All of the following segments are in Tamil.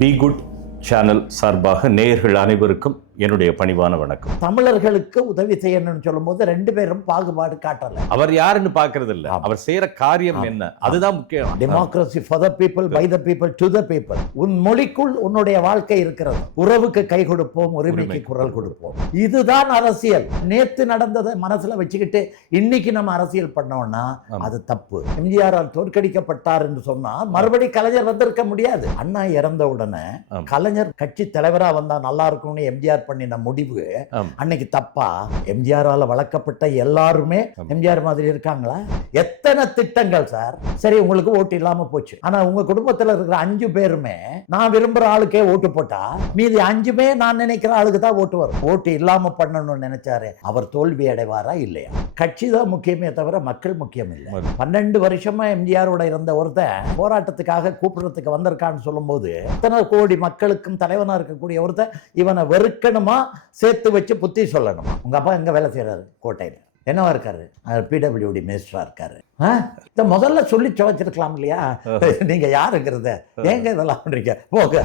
பி குட் சேனல் சார்பாக நேயர்கள் அனைவருக்கும் என்னுடைய பணிவான வணக்கம். தமிழர்களுக்கு உதவி செய்யணும்னு சொல்லும்போது ரெண்டு பேரும் பாகுபாடு காட்டல. அவர் யாருன்னு பாக்குறது இல்ல, அவர் செய்யற காரியம் என்ன, அதுதான் முக்கியம். Democracy for the people, by the people, to the people. உன் மொழிக்குள் உன்னுடைய வாழ்க்கை இருக்கிறது. உறவுக்கு கை கொடுப்போம், உரிமைக்கு குரல் கொடுப்போம். இதுதான் அரசியல். நேத்து நடந்ததை மனசுல வச்சுக்கிட்டு இன்னைக்கு நம்ம அரசியல் பண்ணோம்னா அது தப்பு. எம்ஜிஆரால் தோற்கடிக்கப்பட்டார் என்று சொன்னா மறுபடி கலைஞர் வந்திருக்க முடியாது. அண்ணா இறந்த உடனே கலைஞர் கட்சி தலைவரா வந்தா நல்லா இருக்கும்னு எம்ஜிஆர் பண்ணின முடிவு அன்னைக்கு தப்பா? எம்ஜிஆரால வளர்க்கப்பட்ட எல்லாருமே எம்ஜிஆர் மாதிரி இருக்காங்களா? எத்தனை திட்டங்கள் சார். சரி, உங்களுக்கு ஓட்டு இல்லாம போச்சு. ஆனா உங்க குடும்பத்துல இருக்கிற 5 பேருமே நான் விரும்புற ஆளுக்கே ஓட்டு போட்டா மீதி 5மே நான் நினைக்கிற ஆளுக்கு தான் ஓட்டு வரும். ஓட்டு இல்லாம பண்ணணும்னு நினைச்சாரு, அவர் தோல்வி அடைவாரா இல்லையா? கட்சி தான் முக்கியமே தவிர மக்கள் முக்கியம் இல்லை. 12 வருஷமா எம்ஜிஆரோட இருந்த ஒருத்தன் போராட்டத்துக்காக கூப்பிடுறதுக்கு வந்திருக்கான்னு சொல்லும் போது எத்தனை கோடி மக்களுக்கும் தலைவனா இருக்கக்கூடிய ஒருத்தன் இவனை வெறுக்கணுமா சேர்த்து வச்சு புத்தி சொல்லணுமா? உங்க அப்பா எங்க வேலை செய்யறாரு? கோட்டையில. என்னவா இருக்காரு? பிடபிள்யூடி மினிஸ்டரா இருக்காரு. இத முதல்ல சொல்லி வச்சிருக்கலாம் இல்லையா? நீங்க யாருங்கிறத ஏங்க இதெல்லாம் பண்றீங்க? போக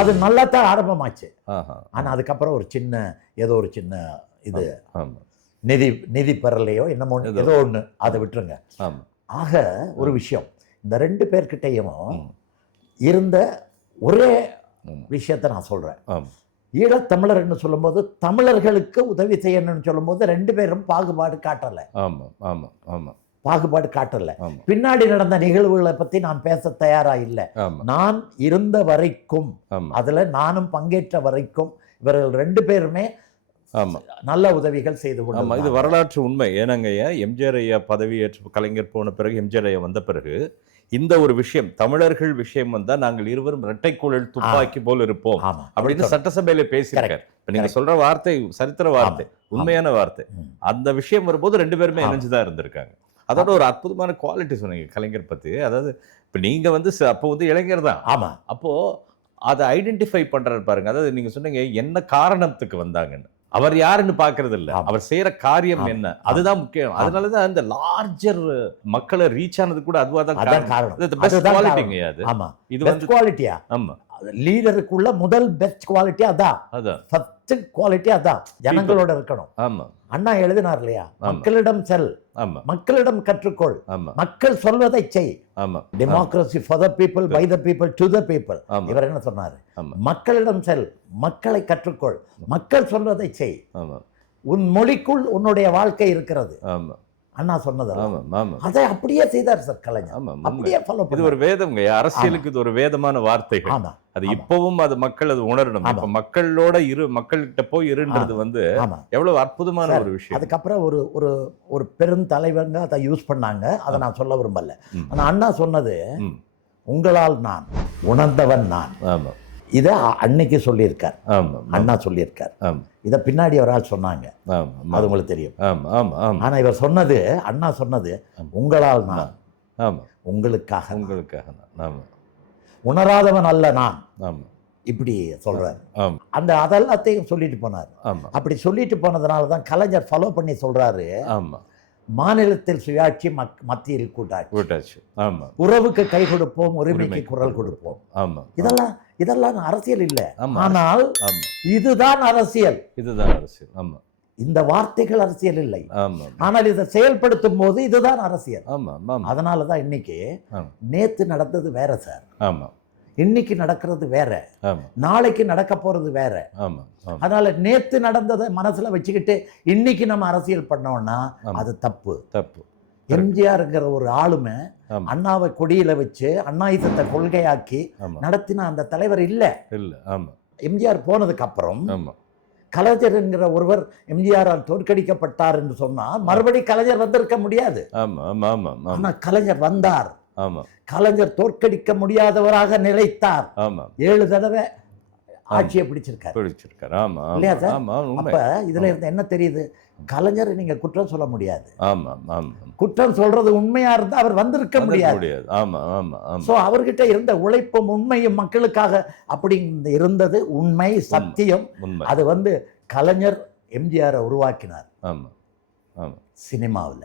அது நல்லா தான் ஆரம்பமாச்சு. ஆனா அதுக்கப்புறம் ஒரு சின்ன இது நிதி பெறலையோ என்னமோ ஏதோ ஒண்ணு, அதை விட்டுருங்க. ஆக ஒரு விஷயம், இந்த 2 பேர்கிட்டையும் இருந்த ஒரே விஷயத்தை நான் சொல்றேன். ஈழத்தமிழர் என்று சொல்லும்போது தமிழர்களுக்கு உதவி செய்யணும்னு சொல்லும்போது 2 பேரும் பாகுபாடு காட்டல. பாகுபாடு காட்டல. பின்னாடி நடந்த நிகழ்வுகளை பத்தி நான் பேச தயாரா இல்லை. நான் இருந்த வரைக்கும், அதுல நானும் பங்கேற்ற வரைக்கும் இவர்கள் 2 பேருமே நல்ல உதவிகள் செய்து கொண்டு. இது வரலாற்று உண்மை. ஏன்னாங்க, எம்ஜிஆர் ஐயா பதவியேற்று கலைஞர் போன பிறகு, எம்ஜிஆர் ஐயா வந்த பிறகு இந்த ஒரு விஷயம், தமிழர்கள் விஷயம் வந்தா நாங்கள் இருவரும் இரட்டைக்குழல் துப்பாக்கி போல் இருப்போம் அப்படின்னு சட்டசபையில பேசியிருக்காரு. நீங்க சொல்ற வார்த்தை சரித்திர வார்த்தை, உண்மையான வார்த்தை. அந்த விஷயம் வரும்போது 2 பேருமே இணைஞ்சுதான் இருந்திருக்காங்க. அதோட ஒரு அற்புதமான குவாலிட்டி சொன்னீங்க கலைஞர் பத்தி. அதாவது இப்ப நீங்க அப்போ இளைஞர் தான். ஆமா. அப்போ அதை ஐடென்டிஃபை பண்றாரு பாருங்க. அதாவது நீங்க சொன்னீங்க என்ன காரணத்துக்கு வந்தாங்கன்னு. அவர் யாருன்னு பாக்குறது இல்ல, அவர் செய்யற காரியம் என்ன, அதுதான் முக்கியம். அதனாலதான் அந்த லார்ஜர் மக்களை ரீச் ஆனது கூட அதுவாதான் காரணம். இது பெஸ்ட் குவாலிட்டியா? ஆமா, லீடருக்குள்ள முதல் பெஸ்ட் குவாலிட்டி அதான். ஃபர்ஸ்ட் குவாலிட்டி அதான், ஜனங்களோட இருக்கணும். ஆமா, அண்ணா எழுதினார் இல்லையா, மக்களிடம் செல், மக்களிடம் கற்றுக்கொள், மக்கள் சொல்வதை செய். Democracy for the people, by the people, to the people. இவர் என்ன சொன்னாரு? மக்களிடம் செல், மக்களை கற்றுக்கொள், மக்கள் சொல்வதை செய். உன் மொழிக்குள் உன்னுடைய வாழ்க்கை இருக்கிறது. அண்ணா சொன்னது அதை அப்படியே செய்தார் சார் கலைஞர். அப்படியே ஃபாலோ பண்ணி. இது ஒரு வேதம்ங்க, அரசியலுக்கு இது ஒரு வேதமான வார்த்தைகள். அது இப்பவும் அது மக்கள் அது உணரணும். இப்ப மக்களோட மக்கள்கிட்ட போய் இருன்றது எவ்வளவு அற்புதமான ஒரு விஷயம். அதுக்கப்புறம் ஒரு பெரும் தலைவங்க அதை யூஸ் பண்ணாங்க. அதை நான் சொல்ல விரும்பல. ஆனா அண்ணா சொன்னது, உங்களால் நான் உணர்ந்தவன் நான். இத அன்னைக்கு சொல்லியிருக்கார், அண்ணா சொல்லியிருக்கார். இத பின்னாடி ஒரு ஆள் சொன்னாங்க, அது உங்களுக்கு தெரியும். ஆனா இவர் சொன்னது, அண்ணா சொன்னது, உங்களால் நான், உங்களுக்காக நான், உணராதவன் அல்ல நான், இப்படி சொல்றாரு. அந்த அதெல்லாத்தையும் சொல்லிட்டு போனார். அப்படி சொல்லிட்டு போனதுனாலதான் கலைஞர் ஃபாலோ பண்ணி சொல்றாரு, மாநிலத்தில் சுயாட்சி, மத்தியில் கூட்டாட்சி, உறவுக்கு கை கொடுப்போம், உரிமைக்கு குரல் கொடுப்போம். இதெல்லாம் அரசியல் இல்ல, ஆனால் இதுதான் அரசியல். இந்த வார்த்தைகள் அரசியல் இல்லை, ஆனால் இதை செயல்படுத்தும் போது இதுதான் அரசியல். அதனாலதான் இன்னைக்கு நேத்து நடந்தது வேற சார், இன்னைக்கு நடக்கிறது வேற, நாளைக்கு நடக்க போறது வேற. அதனால நேத்து நடந்ததை மனசுல வச்சுக்கிட்டு இன்னைக்கு நம்ம அரசியல் பண்ணோம்னா அது தப்பு. எம்ஜிஆர்ங்கிற ஒரு ஆளுமை அண்ணாவை கொடியில வச்சு அண்ணாயுதத்தை கொள்கையாக்கி நடத்தின அந்த தலைவர் இல்ல. எம்ஜிஆர் போனதுக்கு அப்புறம் கலைஞர் என்கிற ஒருவர் எம்ஜிஆரால் தோற்கடிக்கப்பட்டார் என்று சொன்னால் மறுபடி கலைஞர் வந்திருக்க முடியாது. ஆனா கலைஞர் வந்தார். கலைஞர் தோற்கடிக்க முடியாதவராக நிலைத்தார். 7 தடவை ஆட்சியை பிடிச்சிருக்காரு இல்லையா சார்? அப்ப இதுல இருந்து என்ன தெரியுது? கலைஞர் நீங்க குற்றம் சொல்ல முடியாது. குற்றம் சொல்றது உண்மையா இருந்தா அவர் வந்திருக்க முடியாது. சோ அவர்கிட்ட இருந்த உழைப்பும் உண்மையும் மக்களுக்காக அப்படி இருந்தது உண்மை, சத்தியம். அது கலைஞர் எம்ஜிஆரை உருவாக்கினார். ஆமா ஆமா சினிமாவில்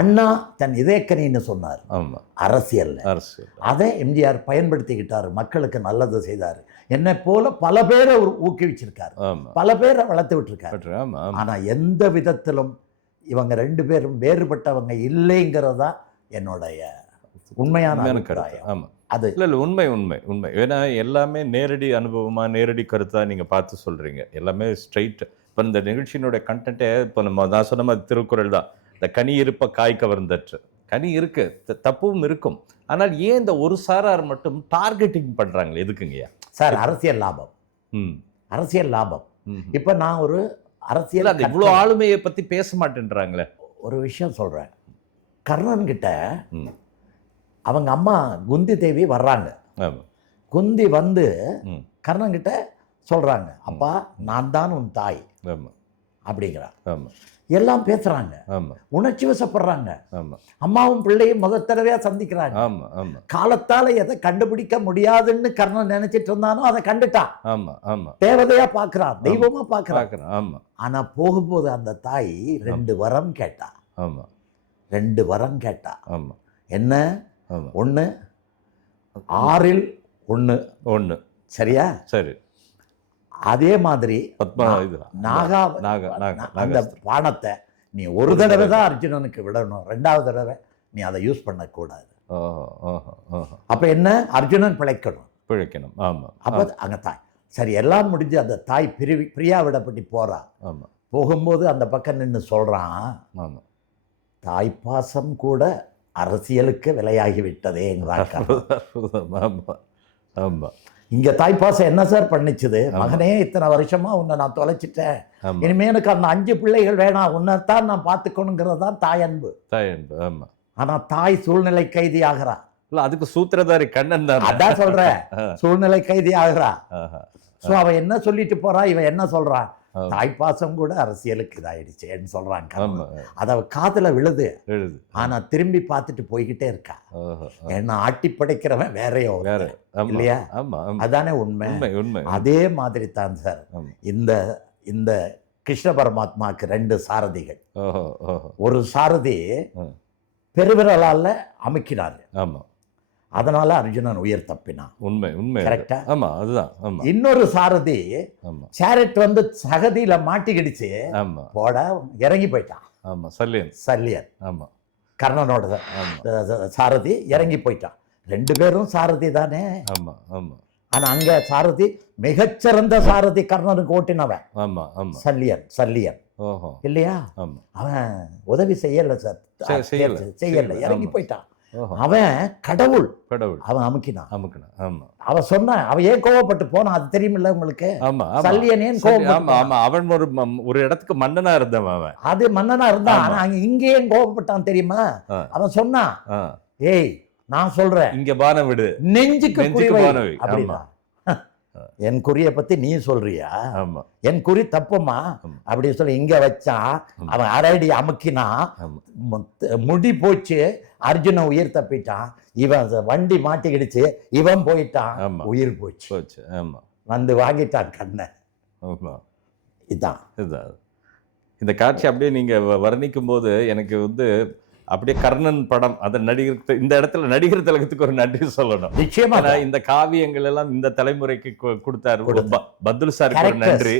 அண்ணா தன் இதயக்கனின்னு சொன்னார். ஆமா அரசியல் அரசியல் அதை எம்ஜிஆர் பயன்படுத்திக்கிட்டார், மக்களுக்கு நல்லது செய்தார். என்னை போல பல பேரை ஊக்குவிச்சிருக்காரு, பல பேரை வளர்த்து விட்டுருக்காரு. ஆனா எந்த விதத்திலும் இவங்க 2 பேரும் வேறுபட்டவங்க இல்லைங்கிறதா என்னுடைய உண்மையான அபிப்பிராயம். ஆமா அது இல்லை உண்மை உண்மை உண்மை. ஏன்னா எல்லாமே நேரடி அனுபவமா நேரடி கருத்தா நீங்க பார்த்து சொல்றீங்க, எல்லாமே ஸ்ட்ரைட். இப்போ இந்த நிகழ்ச்சியினுடைய கண்டென்ட்டே இப்போ நான் சொன்ன மாதிரி திருக்குறள் தான். இந்த கனி இருப்ப காய் கவர்ந்தற்று. கனி இருக்கு, தப்பும் இருக்கும். ஆனால் ஏன் இந்த ஒரு சாரார் மட்டும் டார்கெட்டிங் பண்றாங்க? எதுக்குங்கய்யா சார்? அரசியல் லாபம். அரசியல் லாபம். இப்போ நான் ஒரு அரசியல் அது இவ்வளோ ஆளுமையை பத்தி பேச மாட்டேன்றாங்களே. ஒரு விஷயம் சொல்றேன். கர்ணன் கிட்ட அவங்க அம்மா குந்தி தேவி வர்றாங்க. குந்தி வந்து கர்ணன் கிட்ட சொல்றாங்க, அப்பா நான் தான் உன் தாய் அப்படிங்கிறார். எல்லாம் பேசுறாங்க, உணர்ச்சி வசப்படுறாங்க. அம்மாவும் பிள்ளையும் முதல் தடவையா சந்திக்கிறாங்க. காலத்தால எதை கண்டுபிடிக்க முடியாதுன்னு கர்ணன் நினைச்சிட்டு இருந்தானோ அதை கண்டுட்டான். தேவதையா பாக்குறான், தெய்வமா பாக்குறான். ஆனா போகும்போது அந்த தாய் 2 வரம் கேட்டா. 2 வரம் கேட்டா. என்ன? 1 6இல் 1. சரியா? சரி. அதே மாதிரி அந்த பானத்தை நீ ஒரு தடவை தான் அர்ஜுனனுக்கு விடணும், 2வது தடவை நீ அதை யூஸ் பண்ணக்கூடாது. அப்ப என்ன? அர்ஜுனன் பிழைக்கணும். அப்ப அங்க தாய் சரி எல்லாம் முடிஞ்சு அந்த தாய் பிரியா விடப்பட்டு போறா. போகும்போது அந்த பக்கம் நின்று சொல்றான், தாய்ப்பாசம் கூட அரசியலுக்கு விலையாகி விட்டதேங்கிறாங்க. இங்க தாய்ப்பாசம் என்ன சார் பண்ணிச்சுது? மகனே, இத்தனை வருஷமா உன்னை நான் தொலைச்சிட்டேன், இனிமே எனக்கு அந்த 5 பிள்ளைகள் வேணாம், உன்னைத்தான் நான் பார்த்துக்கணுங்கிறது தான் தாயன்பு. ஆனா தாய் சூழ்நிலை கைதி ஆகிறா. அதுக்கு சூத்திரதாரி கண்ணன் தான். அதான் சொல்றேன், சூழ்நிலை கைதி ஆகிறா. சோ அவன் என்ன சொல்லிட்டு போறா, இவன் என்ன சொல்றான்? தாய்ப்பாசம் கூட அரசியலுக்கு இதாயிடுச்சேன்னு சொல்றாங்க. அத காதுல விழுது. ஆனா திரும்பி பார்த்துட்டு போய்கிட்டே இருக்கா. என்ன ஆட்டி படைக்கிறவன் வேறையோ இல்லையா? அதானே உண்மை. அதே மாதிரி தான் சார் இந்த இந்த கிருஷ்ண பரமாத்மாவுக்கு 2 சாரதிகள். ஒரு சாரதி பெருவிரலால அமுக்கினாரு, அதனால அர்ஜுனன் உயிர் தப்பினான். உண்மை கரெக்டா? ஆமா அதுதான். இன்னொரு சாரதி சேரட் வந்து சகதியில மாட்டிக்கிடுச்சு, போட இறங்கி போயிட்டான். சல்லியன் கர்ணனோட சாரதி இறங்கி போயிட்டான். 2 பேரும் சாரதி தானே. ஆனா அங்க சாரதி மிகச்சிறந்த சாரதி கர்ணனுக்கு ஓட்டினவன் சல்லியன் இல்லையா? அவன் உதவி செய்யல சார், செய்யல, இறங்கி போயிட்டான். அவன் கடவுள், அவன் அமுக்கினான். அவன் சொன்ன, அவன் ஏன் கோவப்பட்டு போனான் அது தெரியுமில்ல உங்களுக்கு? சல்லியன் ஏன் கோவப்பட்டான்? அவன் ஒரு இடத்துக்கு மன்னனா இருந்தவன். அது மன்னனா இருந்தான். ஆனா இங்கே ஏன் கோவப்பட்டான் தெரியுமா? அவன் சொன்னான், ஏய் நான் சொல்றேன், இங்க பான விடு, நெஞ்சுக்கு பானவை அப்படின்னா. என் குறிய பத்தி நீ சொல்றியா? என் குறி தப்புமா அப்படின்னு சொல்லி இங்க வச்சான். அவன் அரடி அமுக்கினா, முடி போச்சு, அர்ஜுனன் உயிர் தப்பிட்டான். இவன் வண்டி மாட்டிக்கிடுச்சு, இவன் போயிட்டான், உயிர் போச்சு. வந்து வாங்கிட்டான் கண்ணை. இதான் இந்த காட்சி அப்படியே நீங்க வர்ணிக்கும் போது எனக்கு வந்து அப்படியே கர்ணன் படம், அந்த நடிகர், இந்த இடத்துல நடிகர் திலகத்துக்கு ஒரு நன்றி சொல்லணும். நிச்சயமா இந்த காவியங்கள் எல்லாம் இந்த தலைமுறைக்கு கொடுத்தாரு. பத்துல் சாருக்கு ஒரு நன்றி.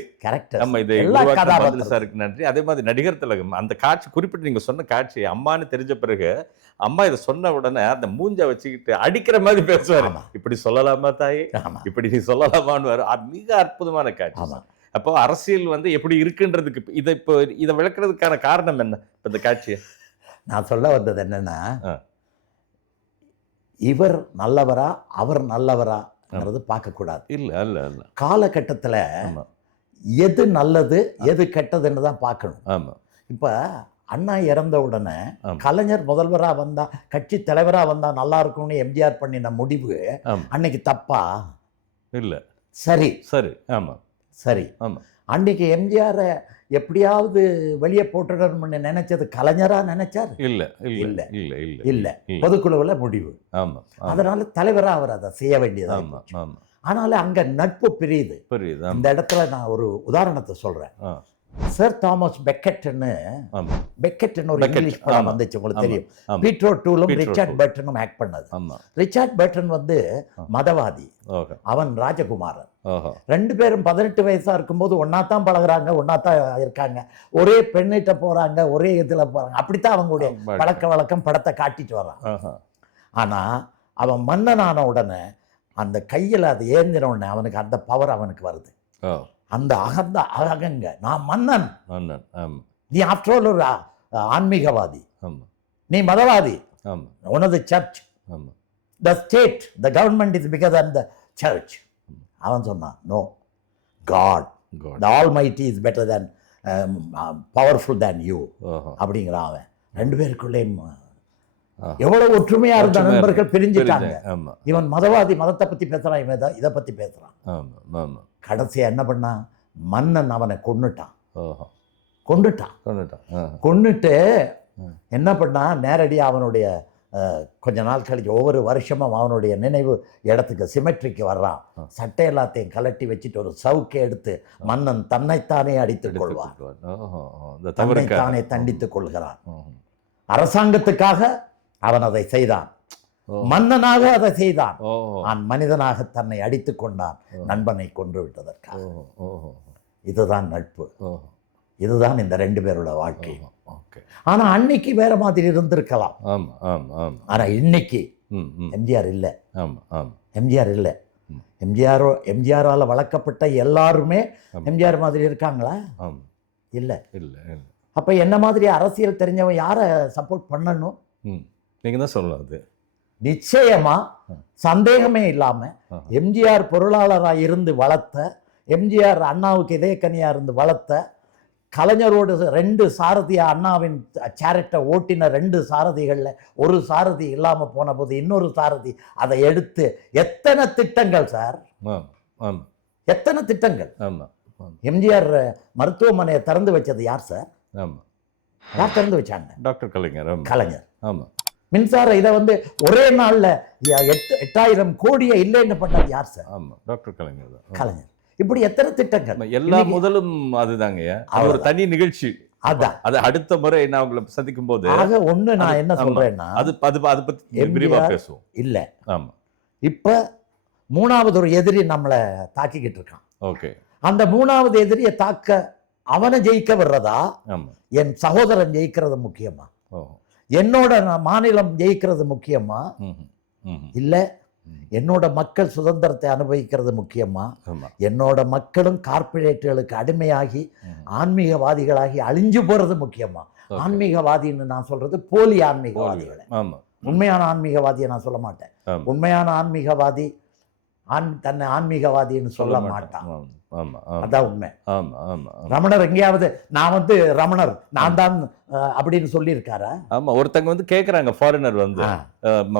நம்ம இதை பத்துல் சாருக்கு நன்றி. அதே மாதிரி நடிகர் திலகம் அந்த காட்சி குறிப்பிட்டு நீங்க சொன்ன காட்சி, அம்மான்னு தெரிஞ்ச பிறகு அம்மா இதை சொன்ன உடனே அந்த மூஞ்ச வச்சுக்கிட்டு அடிக்கிற மாதிரி பேசுவாரு. இப்படி சொல்லலாமா தாயே, இப்படி நீ சொல்லலாமான்னு. மிக அற்புதமான காட்சி. அப்போ அரசியல் வந்து எப்படி இருக்குன்றதுக்கு இதை விளக்குறதுக்கான காரணம் என்ன? இந்த காட்சியை நான் சொல்ல வந்தது என்னன்னா, இவர் நல்லவரா அவர் நல்லவராங்கிறது பார்க்கக்கூடாது. இல்ல காலகட்டத்தில் எது நல்லது எது கெட்டதுன்னு தான் பார்க்கணும். இப்போ அண்ணா இறந்த உடனே கலைஞர் முதல்வராக வந்தா, கட்சி தலைவராக வந்தா நல்லா இருக்கும்னு எம்ஜிஆர் பண்ணின முடிவு அன்னைக்கு தப்பா? இல்லை. சரி. ஆமா சரி. அன்னைக்கு எம்ஜிஆரை எப்படியாவது வெளியே போட்டுடணும்னு நினைச்சது கலைஞரா நினைச்சார்? இல்ல பொதுக்குழுவில் முடிவு. அதனால தலைவரா அவர் அதை செய்ய வேண்டியது. ஆனாலும் அங்க நட்பு பிரியுது. இந்த இடத்துல நான் ஒரு உதாரணத்தை சொல்றேன். சர் தாமஸ் பெக்கெட்னு ஆமா பெக்கெட்னு ஒரு பெக்கெட், இங்கிலீஷ் படம் ஆமா. வந்துச்சு, உங்களுக்கு ஆமா. தெரியும். ஆமா. பீட்ரோ டூலும் பீட்ரோ ரிச்சர்ட் டூ. பர்ட்டனும் ஆக்ட் பண்ணது. ஆமா. ரிச்சர்ட் பர்ட்டன் வந்து மதவாதி, ஓகே. அவன் ராஜகுமாரன். ஓஹோ. 2 பேரும் 18 வயசா இருக்கும்போது ஒன்னா தான் பழகுறாங்க, ஒன்னா தான் இருக்காங்க, ஒரே பெண்ணிட்ட போறாங்க, ஒரே இதுல போறாங்க. அப்படித்தான் அவங்களுடைய பழக்க வழக்கம் படத்தை காட்டிட்டு வர்றான். ஆஹா. ஆனா அவன் மன்னனான உடனே அந்த கையில் அது ஏந்தின உடனே அவனுக்கு அந்த பவர் அவனுக்கு வருது. ஓ. அந்த அகங்க நான் மன்னன், அண்ணன். ஆமா. நீ ஆஃப்டர் ஆல் ஒரு ஆன்மீகவாதி, ஆமா. நீ மதவாதி, ஆமா. உனது சர்ச், ஆமா. The state, the government is bigger than the church. அவன் சொன்னான், no, God, God. The almighty is better than powerful than you ஓஹோ. அப்படிங்கிறான் அவன். 2 பேருக்குள்ளேயும் ஆ. எவ்வளவு ஒற்றுமையா இருந்த ஒற்றுமையா நண்பர்கள் பிரிஞ்சுட்டாங்க. ஆமா. இவன் மதவாதி, மதத்தை பத்தி பேசுறான், இவன் இதை பத்தி பேசுறான். ஆமா. ஆமா. கடைசியா என்ன பண்ணான், மன்னன் அவனை கொன்னுட்டான். ஓஹோ. கொன்னுட்டான். கொண்டுட்டான். ஆஹா. கொன்னுட்டு ம். என்ன பண்ணான், நேரடியாக அவனுடைய கொஞ்ச நாள் கழிச்சு ஒவ்வொரு வருஷமும் அவனுடைய நினைவு இடத்துக்கு சிமெட்ரிக்கு வர்றான். சட்டை எல்லாத்தையும் கலட்டி வச்சுட்டு ஒரு சவுக்கை எடுத்து மன்னன் தன்னைத்தானே அடித்துக் கொள்வான், ஓஹோ. இந்த தன்னைத்தானே தண்டித்துக் கொள்கிறான். ம்ஹும். அரசாங்கத்துக்காக அவன் அதை செய்தான், ஓ. மன்னனாக அதை செய்தான். ஓஹோ. நான் மனிதனாக தன்னை அடித்துக் கொண்டான், நண்பனை கொன்று விட்டதற்காக. ஓஹோ. ஓஹோ. இதுதான் நட்பு, ஓஹோ. இதுதான் இந்த 2 பேரோட வாழ்க்கை. ஓகே. ஆனா அன்னைக்கு வேற மாதிரி இருந்திருக்கலாம். ஆமா. ஆமா. ஆமா. ஆனா இன்னைக்கு ம். ம். எம்ஜிஆர் இல்லை, ஆமா. ஆமா. எம்ஜிஆர் இல்லை. ம். எம்ஜிஆரால் வளர்க்கப்பட்ட எல்லாருமே ஆமா. எம்ஜிஆர் மாதிரி இருக்காங்களா? ஆமா. இல்லை. இல்ல இல்ல. அப்ப என்ன மாதிரி அரசியல் தெரிஞ்சவன் யாரை சப்போர்ட் பண்ணணும்? ம். நீங்க தான் சொல்லலாம் அது. நிச்சயமா, சந்தேகமே இல்லாம ஆஹா. எம்ஜிஆர் பொருளாளராக இருந்து வளர்த்த, எம்ஜிஆர் அண்ணாவுக்கு இதயக்கனியா இருந்து வளர்த்த, கலைஞரோடு 2 சாரதியா அண்ணாவின் சேரட்டை ஓட்டின 2 சாரதிகள்ல ஒரு சாரதி இல்லாம போன போது இன்னொரு சாரதி அதை எடுத்து எத்தனை திட்டங்கள் சார், ஆமா. ஆமா. எத்தனை திட்டங்கள். ஆமா. ஆமா. எம்ஜிஆர் மருத்துவமனையை திறந்து வச்சது யார் சார்? ஆமா. யார் திறந்து வச்சாங்க? டாக்டர் கலைஞர். ஆமா. கலைஞர். ஆமா. மின்சார இதை வந்து ஒரே நாள்ல 8,000 கோடியை இல்லைன்னு பண்ணது யார் சார்? ஆமா. டாக்டர் கலைஞர் தான். கலைஞர். இப்படி எத்தனை திட்டங்கள். எல்லா முதலும் அதுதாங்க. அது ஒரு தனி நிகழ்ச்சி. அதான். அது அடுத்த முறை நான் உங்களை சந்திக்கும் போது ஆக ஒண்ணு நான் என்ன சொல்றேன்னா, அது அதை பத்தி விரிவா பேசுவோம். இல்ல ஆமா. இப்ப 3வது ஒரு எதிரி நம்மளை தாக்கிக்கிட்டு இருக்கான். ஓகே. அந்த 3வது எதிரியை தாக்க அவனை ஜெயிக்க வர்றதா, ஆமா. என் சகோதரன் ஜெயிக்கிறது முக்கியமா, ஓஹோ. என்னோட மாநிலம் ஜெயிக்கிறது முக்கியமா, ம்ஹும். ம்ஹும். இல்ல என்னோட மக்கள் சுதந்திரத்தை அனுபவிக்கிறது முக்கியமா, ஆமா. என்னோட மக்களும் கார்ப்பரேட்டுகளுக்கு அடிமையாகி ஆன்மீகவாதிகளாகி அழிஞ்சு போறது முக்கியமா? ஆன்மீகவாதின்னு நான் சொல்றது போலி ஆன்மீகவாதிகளை. ஆமா. உண்மையான ஆன்மீகவாதியை நான் சொல்ல மாட்டேன். ஆமா. உண்மையான ஆன்மீகவாதி தன்னை ஆன்மீகவாதின்னு சொல்ல மாட்டான். ஆமா. ஆமா. ஆமா. அதான் உண்மை. ஆமா. ஆமா. ரமணர் எங்கேயாவது நான் வந்து ரமணர் நான் தான் அப்படின்னு சொல்லியிருக்காரா? ஆமா. ஒருத்தங்க வந்து கேக்குறாங்க, ஃபாரினர் வந்து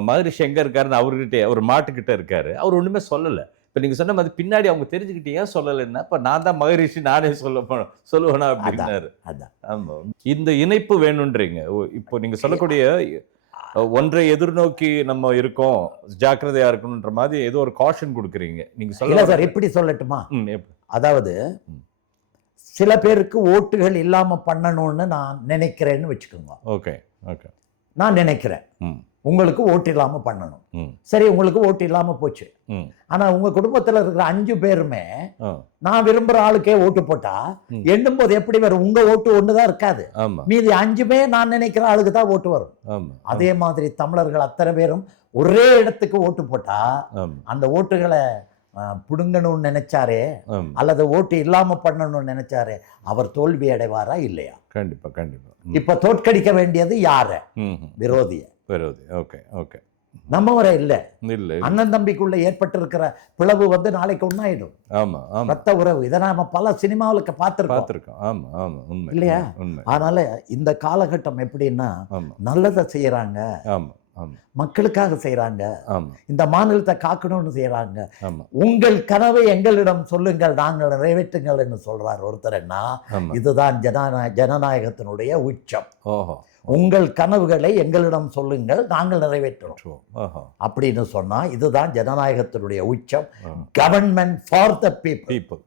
மகரிஷி எங்க இருக்காருன்னு அவர்கிட்ட, ஒரு மாட்டுக்கிட்ட இருக்காரு, அவர் ஒண்ணுமே சொல்லல. இப்ப நீங்க சொன்ன மாதிரி பின்னாடி அவங்க தெரிஞ்சுக்கிட்டு ஏன் சொல்லலைன்னா, இப்ப நான் தான் மகரிஷி, நானே சொல்லுவேனா அப்படின்னாரு. ஆமா. இந்த இணைப்பு வேணும்ன்றீங்க. இப்போ நீங்க சொல்லக்கூடிய ஒன்றை எதிர்நோக்கி நம்ம இருக்கோம், ஜாக்கிரதையா இருக்கணும்ன்ற மாதிரி ஏதோ ஒரு காஷன் கொடுக்குறீங்க நீங்க சொல்ல சார். எப்படி சொல்லட்டுமா? அதாவது சில பேருக்கு ஓட்டுகள் இல்லாம பண்ணணும்னு நான் நினைக்கிறேன்னு வச்சுக்கோங்க. ஓகே. ஓகே. நான் நினைக்கிறேன் உங்களுக்கு ஓட்டு இல்லாம பண்ணணும். சரி, உங்களுக்கு ஓட்டு இல்லாம போச்சு. ஆனா உங்க குடும்பத்துல இருக்கிற 5 பேருமே நான் விரும்புற ஆளுக்கே ஓட்டு போட்டா எண்ணும் போது எப்படி வரும்? உங்க ஓட்டு ஒண்ணுதான் இருக்காது, மீதி 5மே நான் நினைக்கிற ஆளுக்கு தான் ஓட்டு வரும். அதே மாதிரி தமிழர்கள் அத்தனை பேரும் ஒரே இடத்துக்கு ஓட்டு போட்டா அந்த ஓட்டுகளை புடுங்கணும்னு நினைச்சாரே அல்லது ஓட்டு இல்லாம பண்ணணும்னு நினைச்சாரே அவர் தோல்வி அடைவாரா இல்லையா? கண்டிப்பா. கண்டிப்பா. இப்ப தோற்கடிக்க வேண்டியது யார? விரோதிய. ஓகே. ஓகே. நம்ம வரை இல்ல. அண்ணன் தம்பிக்குள்ள ஏற்பட்டிருக்கிற பிளவு வந்து நாளைக்கு ஒன்னாயிடும். ஆமா. ஆமா. ரத்த உறவு. இதை நாம பல சினிமாவுக்கு பார்த்திருக்கோம். ஆமா. ஆமா. உண்மை இல்லையா? அதனால இந்த காலகட்டம் எப்படின்னா, நல்லதை செய்யறாங்க, மக்களுக்காக செய்யறாங்க, இந்த மாநிலத்தை காக்கணும்னு செய்யறாங்க. உங்கள் கனவை எங்களிடம் சொல்லுங்கள், நாங்கள் நிறைவேற்றுங்கள் சொல்றார் ஒருத்தர்னா, இதுதான் ஜனநாயகத்தினுடைய உச்சம். உங்கள் கனவுகளை எங்களிடம் சொல்லுங்கள், நாங்கள் நிறைவேற்றுவோம் அப்படின்னு சொன்னா இதுதான் ஜனநாயகத்தினுடைய உச்சம். Government for the people.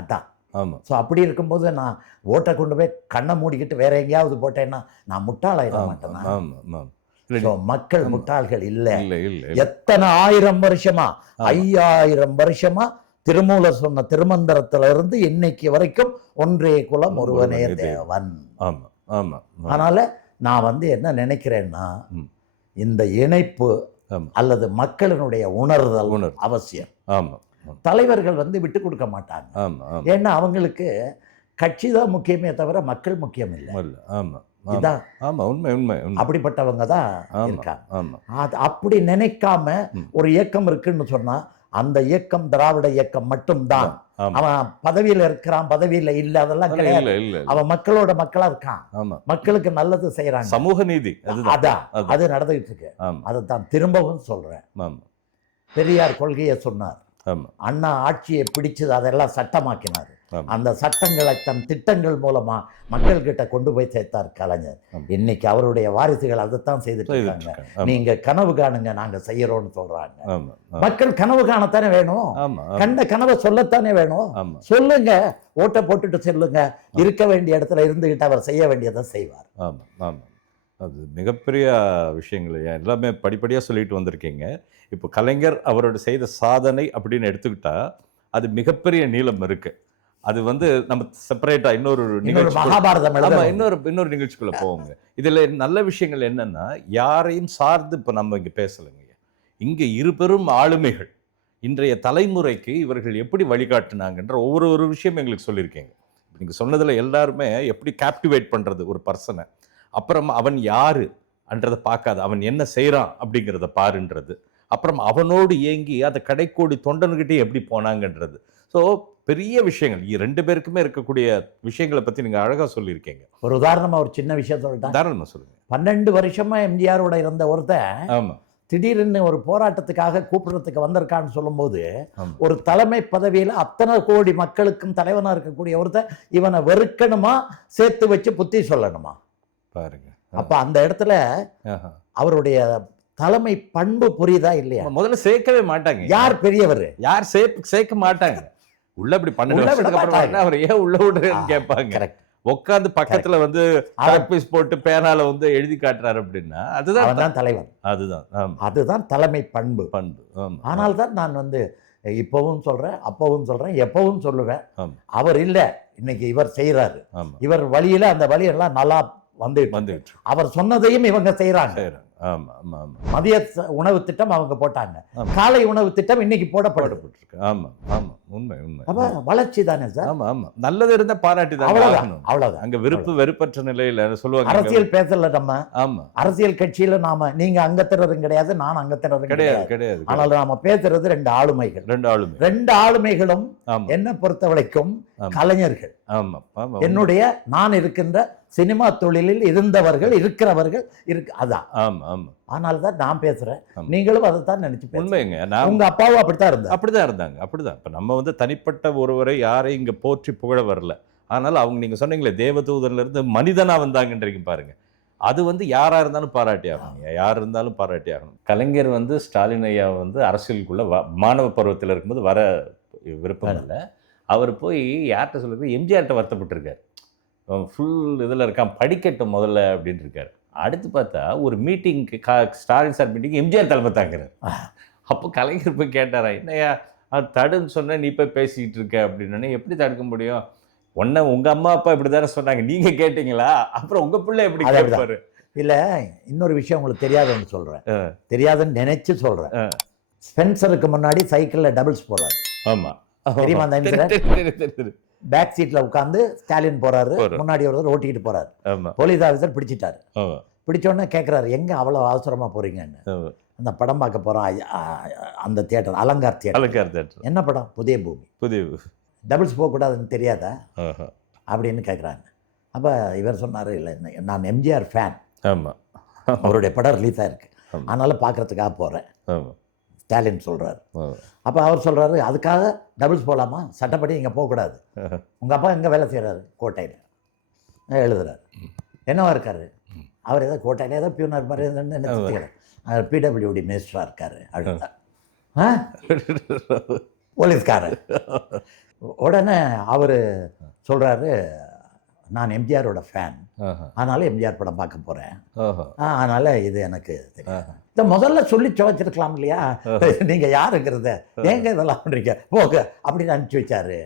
அதான் ஆமாம். ஸோ அப்படி இருக்கும்போது நான் ஓட்டை கொண்டு போய் கண்ணை மூடிக்கிட்டு வேற எங்கேயாவது போட்டேன்னா நான் முட்டாளாயிட மாட்டேன்னா? ஆமாம் ஆமாம். ஸோ மக்கள் முட்டாள்கள் இல்லை. இல்லை இல்லை. எத்தனை 1000 வருஷமா 5000 வருஷமா திருமூலர் சொன்ன திருமந்திரத்துல இருந்து இன்னைக்கு வரைக்கும் ஒன்றே குலம் ஒருவனே தேவன். ஆமா ஆமா. அதனால நான் வந்து என்ன நினைக்கிறேன்னா, இந்த இணைப்பு அல்லது மக்களினுடைய உணர்தல் அவசியம். ஆமா. தலைவர்கள் வந்து விட்டு கொடுக்க மாட்டாங்க. ஆமா. ஏன்னா அவங்களுக்கு கட்சி தான் முக்கியமே தவிர மக்கள் முக்கியம் இல்லை. ஆமா. இதான் ஆமா. உண்மை உண்மை. அப்படிப்பட்டவங்க தான் இருக்காங்க. ஆமா. அது அப்படி நினைக்காம ஒரு இயக்கம் இருக்குன்னு சொன்னா அந்த இயக்கம் திராவிட இயக்கம் மட்டும்தான். அவன் பதவியில இருக்கிறான், பதவியில இல்ல, அதெல்லாம் கிடையாது. அவன் மக்களோட மக்களா இருக்கான், மக்களுக்கு நல்லது செய்யறாங்க, சமூக நீதி. அதான் அது நடந்துகிட்டு இருக்கு. அதைத்தான் திரும்பவும் சொல்றேன். பெரியார் கொள்கையை சொன்னார், அண்ணா ஆட்சியை பிடிச்சது அதெல்லாம் சட்டமாக்கினார். அந்த சட்டங்களை தன் திட்டங்கள் மூலமா மக்கள் கிட்ட கொண்டு போய் சேர்த்தார் கலைஞர். இன்னைக்கு அவருடைய வாரிசுகள் அதைத்தான் செய்துட்டு இருக்காங்க. நீங்க கனவு காணுங்க, நாங்க செய்யறோம்னு சொல்றாங்க. மக்கள் கனவு காணத்தானே வேணும், கண்ட கனவை சொல்லத்தானே வேணும். சொல்லுங்க, ஓட்டை போட்டுட்டு சொல்லுங்க, இருக்க வேண்டிய இடத்துல இருந்துகிட்டு அவர் செய்ய வேண்டியதை செய்வார். ஆமா ஆமா. அது மிகப்பெரிய விஷயங்கள் எல்லாமே படிப்படியாக சொல்லிட்டு வந்திருக்கீங்க. இப்போ கலைஞர் அவரோட செய்த சாதனை அப்படின்னு எடுத்துக்கிட்டா அது மிகப்பெரிய நீளம் இருக்கு. அது வந்து நம்ம செப்பரேட்டா இன்னொரு மகாபாரதம் இன்னொரு நிகழ்ச்சிக்குள்ள போவோங்க. இதுல நல்ல விஷயங்கள் என்னன்னா, யாரையும் சார்ந்து இப்ப நம்ம இங்க பேசலைங்க. இங்க இரு பெரும் ஆளுமைகள் இன்றைய தலைமுறைக்கு இவர்கள் எப்படி வழிகாட்டினாங்கன்ற ஒவ்வொரு விஷயம் எங்களுக்கு சொல்லியிருக்கீங்க. நீங்க சொன்னதுல எல்லாருமே எப்படி கேப்டிவேட் பண்றது ஒரு பர்சனை, அப்புறம் அவன் யாரு அன்றதை பார்க்காது, அவன் என்ன செய்யறான் அப்படிங்கிறத பாருன்றது, அப்புறம் அவனோடு ஏங்கி அதை கடைக்கோடி தொண்டன்கிட்டே எப்படி போனாங்கன்றது. ஸோ பெரிய விஷயங்கள் ரெண்டு பேருக்குமே இருக்கக்கூடிய விஷயங்களை பத்தி நீங்க அழகா சொல்லியிருக்கீங்க. ஒரு உதாரணமா ஒரு சின்ன விஷயம் சொல்லிட்டேன். தாராளமா சொல்லுங்க. 12 வருஷமா எம்ஜிஆரோட இருந்த ஒருத்தன் திடீர்னு ஒரு போராட்டத்துக்காக கூப்பிடுறதுக்கு வந்திருக்கான்னு சொல்லும்போது, ஒரு தலைமை பதவியில அத்தனை கோடி மக்களுக்கும் தலைவனா இருக்கக்கூடிய ஒருத்தன் இவனை வெறுக்கணுமா, சேர்த்து வச்சு புத்தி சொல்லணுமா பாருங்க. அப்ப அந்த இடத்துல அவருடைய தலைமை பண்பு புரியுதா இல்லையா? முதல்ல சேர்க்கவே மாட்டாங்க. யார் பெரியவர், யார் சேர்க்க மாட்டாங்க. உள்ள இப்படி 12 வருஷத்துக்கு அப்புறம் அவர் ஏன் உள்ள விடுறேன்னு கேட்பாங்க. உட்காந்து பக்கத்துல வந்து சாக்பீஸ் போட்டு பேனால வந்து எழுதி காட்டுறாரு அப்படின்னா அதுதான் தலைவர். அதுதான் தலைமை பண்பு. ஆனால் தான் நான் வந்து இப்பவும் சொல்றேன், அப்பவும் சொல்றேன், எப்பவும் சொல்லுவேன், அவர் இல்ல இன்னைக்கு இவர் செய்யறாரு. இவர் வழியில அந்த வழியெல்லாம் நல்லா வந்து அவர் சொன்னதையும் இவங்க செய்யறாங்க. மதிய உணவு திட்டம் அவங்க போட்டாங்க, காலை உணவு திட்டம் இன்னைக்கு போடப்பட்டிருக்கு. ஆமா ஆமா, உண்மை உண்மை. வளர்ச்சி தானே சார். ஆமா ஆமா, நல்லது இருந்தா பாராட்டி தான். அவ்வளவுதான். அங்க வெறுப்பற்ற நிலையில சொல்லுவாங்க. அரசியல் பேசல நம்ம. ஆமா, அரசியல் கட்சியில நாம நீங்க அங்கத்தினரும் கிடையாது, நான் அங்கத்தினரும் கிடையாது. ஆனால் நாம பேசுறது ரெண்டு ஆளுமைகளும் என்ன பொறுத்த வரைக்கும் கலைஞர்கள். என்னுடைய நான் இருக்கின்ற சினிமா தொழிலில் இருந்தவர்கள், இருக்கிறவர்கள் அதான். ஆனால் தான் நான் பேசுறேன், நீங்களும் அதைத்தான் நினைச்சு. உண்மைங்க, உங்க அப்பாவும் அப்படித்தான் இருந்தாங்க. அப்படிதான். இப்ப நம்ம வந்து தனிப்பட்ட ஒருவரை யாரை இங்க போற்றி புகழ வரல. ஆனால் அவங்க நீங்க சொன்னீங்களே தேவதூதன்ல இருந்து மனிதனா வந்தாங்கன்றீங்க பாருங்க, அது வந்து யாரா இருந்தாலும் பாராட்டி ஆகணும். யார் இருந்தாலும் பாராட்டி ஆகணும். கலைஞர் வந்து ஸ்டாலின் ஐயா வந்து அரசியலுக்குள்ள மாணவ பருவத்தில் இருக்கும்போது வர விருப்பம் இல்லை. அவர் போய் யார்கிட்ட சொல்லுறது, எம்ஜிஆர்கிட்ட வருத்தப்பட்டிருக்காரு. ஃபுல் இதில் இருக்கான், படிக்கட்டும் முதல்ல அப்படின்னு இருக்காரு. அடுத்து பார்த்தா ஒரு மீட்டிங்க்கு ஸ்டாலின் சார் மீட்டிங் எம்ஜிஆர் தலைமை தாங்கிறார். அப்போ கலைஞர் போய் கேட்டாரா, என்னையா அது தடுன்னு சொன்ன, நீ போய் பேசிக்கிட்டு இருக்க அப்படின்னா எப்படி தடுக்க முடியும்? உன்னை உங்கள் அம்மா அப்பா இப்படி தானே சொன்னாங்க, நீங்கள் கேட்டீங்களா? அப்புறம் உங்கள் பிள்ளை எப்படி கேட்பாரு? இல்லை, இன்னொரு விஷயம் உங்களுக்கு தெரியாதுன்னு சொல்கிறேன், தெரியாதுன்னு நினைச்சு சொல்கிறேன். ஸ்பென்சருக்கு முன்னாடி சைக்கிளில் டபுள்ஸ் போடுறாரு. ஆமாம், தெரியுமா? அந்த பேக் சீட்ல உட்காந்து ஸ்டாலின் போறாரு, முன்னாடி ஒருத்தர் ஓட்டிக்கிட்டு போறாரு. போலீஸ் ஆஃபீஸர் பிடிச்சிட்டாரு. பிடிச்ச உடனே கேட்குறாரு, எங்க அவ்வளோ அவசரமா போறீங்கன்னு. அந்த படம் பார்க்க போறோம், அந்த தியேட்டர் அலங்கார் தியேட்டர். என்ன படம்? புதிய பூமி. டபுள்ஸ் போகக்கூடாதுன்னு தெரியாதா அப்படின்னு கேட்குறாங்க. அப்போ இவர் சொன்னார், இல்லை நான் எம்ஜிஆர் ஃபேன், அவருடைய படம் ரிலீஸ் ஆயிருக்கு, அதனால பார்க்கறதுக்காக போகிறேன் ஸ்டாலின் சொல்கிறார். அப்போ அவர் சொல்கிறாரு, அதுக்காக டபுள்ஸ் போகலாமா? சட்டப்படி இங்கே போகக்கூடாது. உங்கள் அப்பா எங்கே வேலை செய்கிறாரு? கோட்டையில் எழுதுறாரு. என்னவா இருக்காரு அவர்? ஏதோ கோட்டையில் ஏதோ பியூனர் மாதிரி பிடபிள்யூடி மினிஸ்டராக இருக்காரு. அடுத்த போலீஸ்காரர். உடனே அவர் சொல்கிறாரு, நான் எம்ஜிஆரோட ஃபேன், அதனால் எம்ஜிஆர் படம் பார்க்க போகிறேன், அதனால் இது எனக்கு தெரியும். இதை முதல்ல சொல்லி வச்சிருக்கலாம் இல்லையா? நீங்கள் யாருங்கிறத ஏங்க இதெல்லாம் பண்ணுறீங்க போக அப்படின்னு அனுப்பிச்சி வச்சாரு.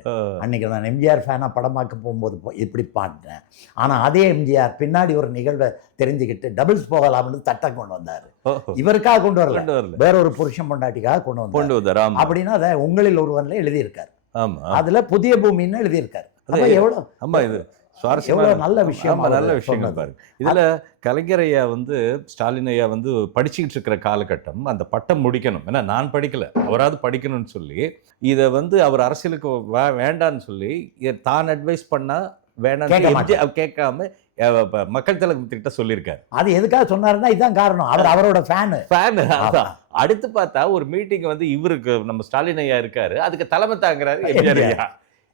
அன்றைக்கி நான் எம்ஜிஆர் ஃபேனாக படம் பார்க்க போகும்போது இப்படி பாடினேன். ஆனால் அதே எம்ஜிஆர் பின்னாடி ஒரு நிகழ்வை தெரிஞ்சுக்கிட்டு டபுள்ஸ் போகலாம்னு சட்டம் கொண்டு வந்தார். இவருக்காக கொண்டு வரல, வேற ஒரு புருஷன் பொண்டாட்டிக்காக கொண்டு வந்தார். அப்படின்னா அதை உங்களில் ஒருவன்ல எழுதியிருக்காரு. அதுல புதிய பூமின்னு எழுதியிருக்காரு. எவ்வளோ ஆமா, இது சுவாரஸ்யமான நல்ல விஷயம், நல்ல விஷயங்கள் பாருங்க. இதுல கலைஞர் ஐயா வந்து ஸ்டாலின் ஐயா வந்து படிச்சுக்கிட்டு இருக்கிற காலகட்டம், அந்த பட்டம் முடிக்கணும், ஏன்னா நான் படிக்கல, அவராது படிக்கணும்னு சொல்லி இதை வந்து அவர் அரசியலுக்கு வேண்டான்னு சொல்லி தான் அட்வைஸ் பண்ணா வேண்டாம் கேட்காம மக்கள் தலைவர்கிட்ட சொல்லியிருக்காரு. அது எதுக்காக சொன்னாருன்னா இதுதான் காரணம், அவர் அவரோட ஃபேன். அடுத்து பார்த்தா ஒரு மீட்டிங் வந்து இவருக்கு நம்ம ஸ்டாலின் ஐயா இருக்காரு, அதுக்கு தலைமை தாங்குறாரு எம்ஜிஆர் ஐயா.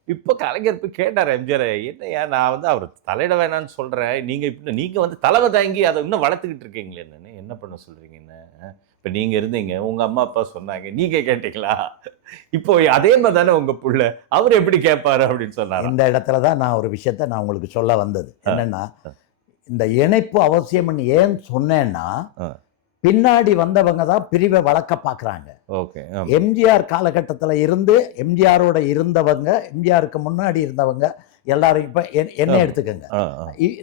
இப்போ கலைஞர் போய் கேட்டார் எம்ஜிஆர், என்னையா நான் வந்து அவர் தலையிட வேணான்னு சொல்கிறேன், நீங்கள் வந்து தலைமை தாங்கி அதை இன்னும் வளர்த்துக்கிட்டு இருக்கீங்களே, என்ன பண்ண சொல்கிறீங்க? என்ன இப்போ நீங்கள் இருந்தீங்க, உங்கள் அம்மா அப்பா சொன்னாங்க, நீங்கள் கேட்டீங்களா? இப்போ அதே மாதிரி தானே உங்கள் புள்ள, அவர் எப்படி கேட்பாரு அப்படின்னு சொன்னார். இந்த இடத்துல தான் நான் ஒரு விஷயத்த நான் உங்களுக்கு சொல்ல வந்தது. என்னென்னா, இந்த இணைப்பு அவசியம்னு ஏன் சொன்னேன்னா, பின்னாடி வந்தவங்க தான் பிரிவை வளர்க்க பார்க்குறாங்க. ஓகே, எம்ஜிஆர் காலகட்டத்தில் இருந்து எம்ஜிஆரோட இருந்தவங்க, எம்ஜிஆருக்கு முன்னாடி இருந்தவங்க எல்லாரும் இப்போ என்ன எடுத்துக்கோங்க,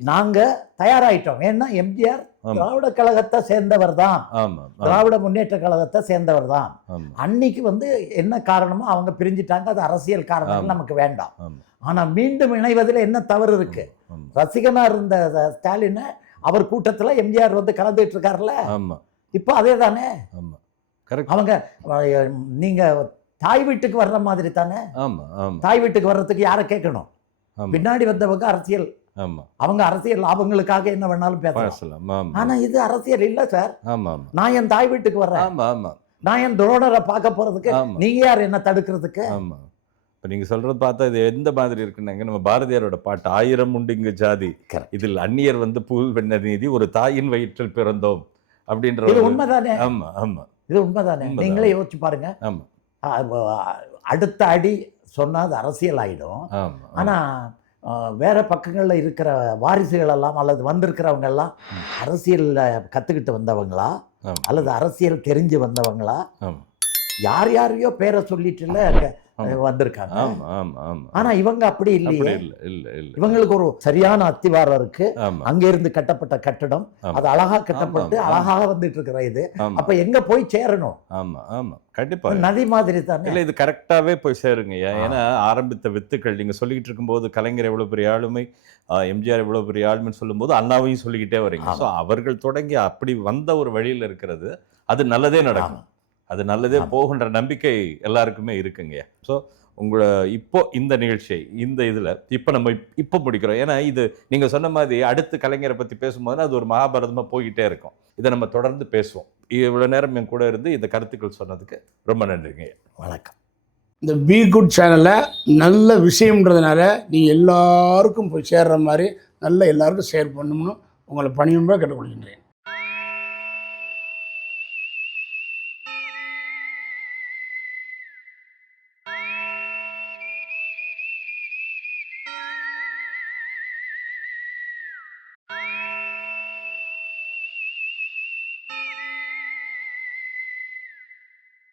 நாங்கள் தயாராகிட்டோம். ஏன்னா எம்ஜிஆர் திராவிட கழகத்தை சேர்ந்தவர் தான், திராவிட முன்னேற்ற கழகத்தை சேர்ந்தவர் தான். அன்னைக்கு வந்து என்ன காரணமோ அவங்க பிரிஞ்சுட்டாங்க, அது அரசியல் காரணங்கள் நமக்கு வேண்டாம். ஆனால் மீண்டும் இணைவதில் என்ன தவறு இருக்கு? ரசிகனாக இருந்த ஸ்டாலினை அவர் கூட்டத்தில் எம்ஜிஆர் வந்து கலந்துட்டு இருக்காருல்ல, இப்போ அதே தானே. அவங்க நீங்க தாய் வீட்டுக்கு வர்ற மாதிரி தானே. தாய் வீட்டுக்கு வர்றதுக்கு யாரை கேட்கணும்? பின்னாடி வந்தவங்க அரசியல், அவங்க அரசியல் லாபங்களுக்காக என்ன வேணாலும் பேசலாம். ஆனா இது அரசியல் இல்ல சார். நான் என் தாய் வீட்டுக்கு வர்றேன், நான் என் துரோணரை பார்க்க போறதுக்கு நீங்க யார் என்ன தடுக்கிறதுக்கு? இப்போ நீங்கள் சொல்கிறது பார்த்தா இது எந்த மாதிரி இருக்குன்னாங்க, நம்ம பாரதியாரோட பாட்டு, 1000 உண்டு இங்கு ஜாதி, இதில் அந்நியர் வந்து புல் வெண்ண நீதி, ஒரு தாயின் வயிற்றில் பிறந்தோம் அப்படின்ற. இது உண்மைதானே? ஆமாம் ஆமாம், இது உண்மைதானே. நீங்களே யோசிச்சு பாருங்க. ஆமாம், அடுத்த அடி சொன்னால் அது அரசியல் ஆகிடும். ஆனால் வேற பக்கங்களில் இருக்கிற வாரிசுகள் எல்லாம் அல்லது வந்திருக்கிறவங்க எல்லாம் அரசியலில் கற்றுக்கிட்டு வந்தவங்களா அல்லது அரசியல் தெரிஞ்சு வந்தவங்களா, யார் யாரையோ பேரை சொல்லிட்டுல வந்திருக்காங்க. ஆனா இவங்க அப்படி இல்லையே. இவங்களுக்கு ஒரு சரியான அத்திவாரம் இருக்கு, அங்க இருந்து கட்டப்பட்ட கட்டடம், அது அழகா கட்டப்பட்டு அழகாக வந்துட்டு இருக்கிற இது. அப்ப எங்க போய் சேரணும்? ஆமா ஆமா, கண்டிப்பா நதி மாதிரி தானே. இல்ல, இது கரெக்டாவே போய் சேருங்க. ஏன்னா ஆரம்பித்த வித்துக்கள் நீங்க சொல்லிக்கிட்டு இருக்கும்போது கலைஞர் எவ்வளவு பெரிய ஆளுமை, எம்ஜிஆர் எவ்வளவு பெரிய ஆளுமைன்னு சொல்லும்போது அண்ணாவையும் சொல்லிக்கிட்டே வரீங்க. ஸோ அவர்கள் தொடங்கி அப்படி வந்த ஒரு வழியில் இருக்கிறது, அது நல்லதே நடக்கும், அது நல்லதே போகின்ற நம்பிக்கை எல்லாருக்குமே இருக்குங்க. ஸோ உங்களை இப்போ இந்த நிகழ்ச்சியை இந்த இதில் இப்போ நம்ம இப்போ முடிக்கிறோம். ஏன்னா இது நீங்கள் சொன்ன மாதிரி அடுத்து கலைஞரை பற்றி பேசும்போது அது ஒரு மகாபாரதமாக போய்கிட்டே இருக்கும். இதை நம்ம தொடர்ந்து பேசுவோம். இவ்வளோ நேரம் என் கூட இருந்து இந்த கருத்துக்கள் சொன்னதுக்கு ரொம்ப நன்றிங்க. வணக்கம். இந்த பி குட் சேனலில் நல்ல விஷயம்ன்றதுனால நீங்கள் எல்லாருக்கும் போய் சேர்ற மாதிரி நல்ல எல்லாருக்கும் ஷேர் பண்ணணும்னு உங்களை பணியும்பா கேட்டுக்கொள்கின்றேன்.